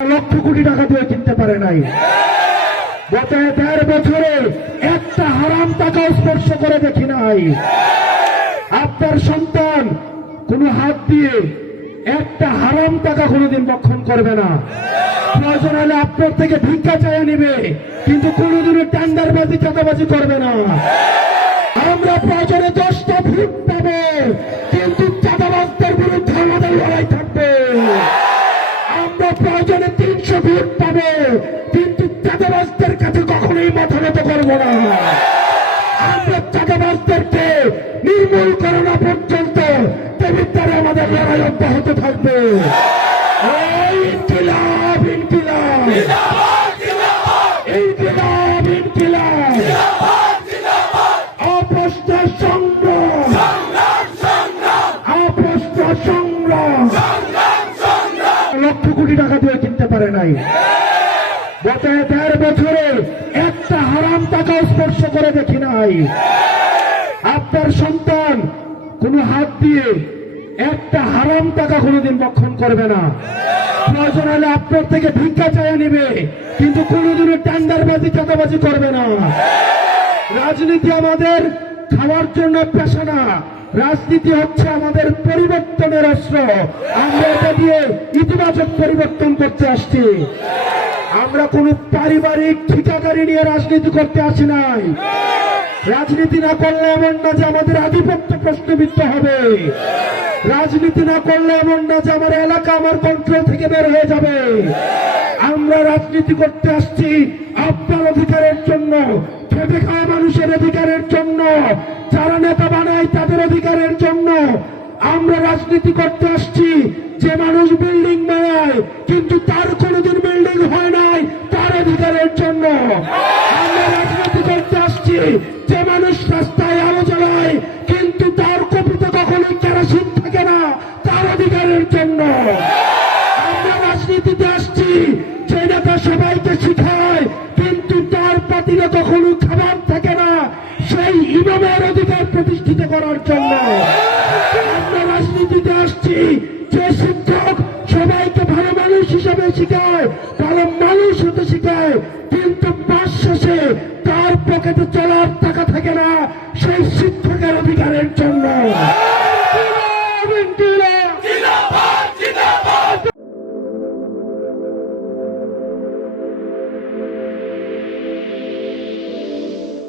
লক্ষ কোটি টাকা দিয়ে কিনতে পারে নাই। গত ১.৫ বছরে একটা হারাম টাকা স্পর্শ করে দেখি নাই। আপনার সন্তান কোন হাত দিয়ে একটা হারাম টাকা কোনোদিন ভক্ষণ করবে না। প্রয়োজন হলে আপনার থেকে ভিক্ষা চাইয়ে নিবে, কিন্তু কোনোদিনও টেন্ডারবাজি চাঁদাবাজি করবে না। আমরা প্রয়োজনে 10টা ভোট পাবো, কিন্তু চাঁদাবাজদের বিরুদ্ধে আমাদের লড়াই থাকবে। আমরা প্রয়োজনে 300 ভোট পাবো, কিন্তু চাঁদাবাজদের কাছে কখনোই মাথা নত করবো না। আমরা চাঁদাবাজদেরকে নির্মূল করা না পর্যন্ত দেবিদ্বারে আমাদের লড়াই অব্যাহত থাকবে। ইনকিলাব ইনকিলাব ইনকিলাব ইনকিলাব, অপ্রশ্ন সংগ্রাম, অপ্রশ্ন সংগ্রাম। লক্ষ কোটি টাকা দিয়ে কিনতে পারে নাই। গত ১.৫ বছরে একটা হারাম টাকা স্পর্শ করে দেখি নাই। আপনার সন্তান কোন হাত দিয়ে একটা হারাম টাকা কোনোদিন ভক্ষণ করবে না। প্রয়োজন হলে আপনার থেকে ভিক্ষা চাইয়ে নিবে, কিন্তু কোনোদিনও টেন্ডারবাজি চাঁদাবাজি করবে না। রাজনীতি আমাদের খাওয়ার জন্য পেশা না, রাজনীতি হচ্ছে আমাদের পরিবর্তনের অস্ত্র। আমরা এটা দিয়ে ইতিবাচক পরিবর্তন করতে আসছি। আমরা কোন পারিবারিক ঠিকাদারি নিয়ে রাজনীতি করতে আসি নাই। রাজনীতি না করলে এমন না যে আমাদের আধিপত্য প্রশ্নবিদ্ধ হবে। রাজনীতি না করলে এমন না যে আমার এলাকা আমার কন্ট্রোল থেকে বের হয়ে যাবে। আমরা রাজনীতি করতে আসছি আপনার অধিকারের জন্য, খেটে খাওয়া মানুষের অধিকারের জন্য, যারা নেতা বানায় তাদের অধিকারের জন্য। আমরা রাজনীতি করতে আসছি যে মানুষ বিল্ডিং বানায় কিন্তু তার কোনোদিন বিল্ডিং হয় নাই, তার অধিকারের জন্য। আমরা রাজনীতি করতে আসছি যে মানুষ রাস্তায় আলো জ্বালায় কিন্তু তার কপিতে কখনোই কেরোসিন থাকে না, তার অধিকারের জন্য। আমরা রাজনীতিতে আসছি যে নেতা সবাইকে শিখায় কিন্তু তার পাতিলে কখনো খাবার থাকে না, সেই ইমামের অধিকার প্রতিষ্ঠিত করার জন্য। আমরা রাজনীতিতে আসছি যে শিক্ষক সবাইকে ভালো মানুষ হিসাবে শিখায়, ভালো মানুষ হতে শিখায়, কিন্তু মাস শেষে তার পকেটে চলার টাকা থাকে না, সেই শিক্ষকের অধিকারের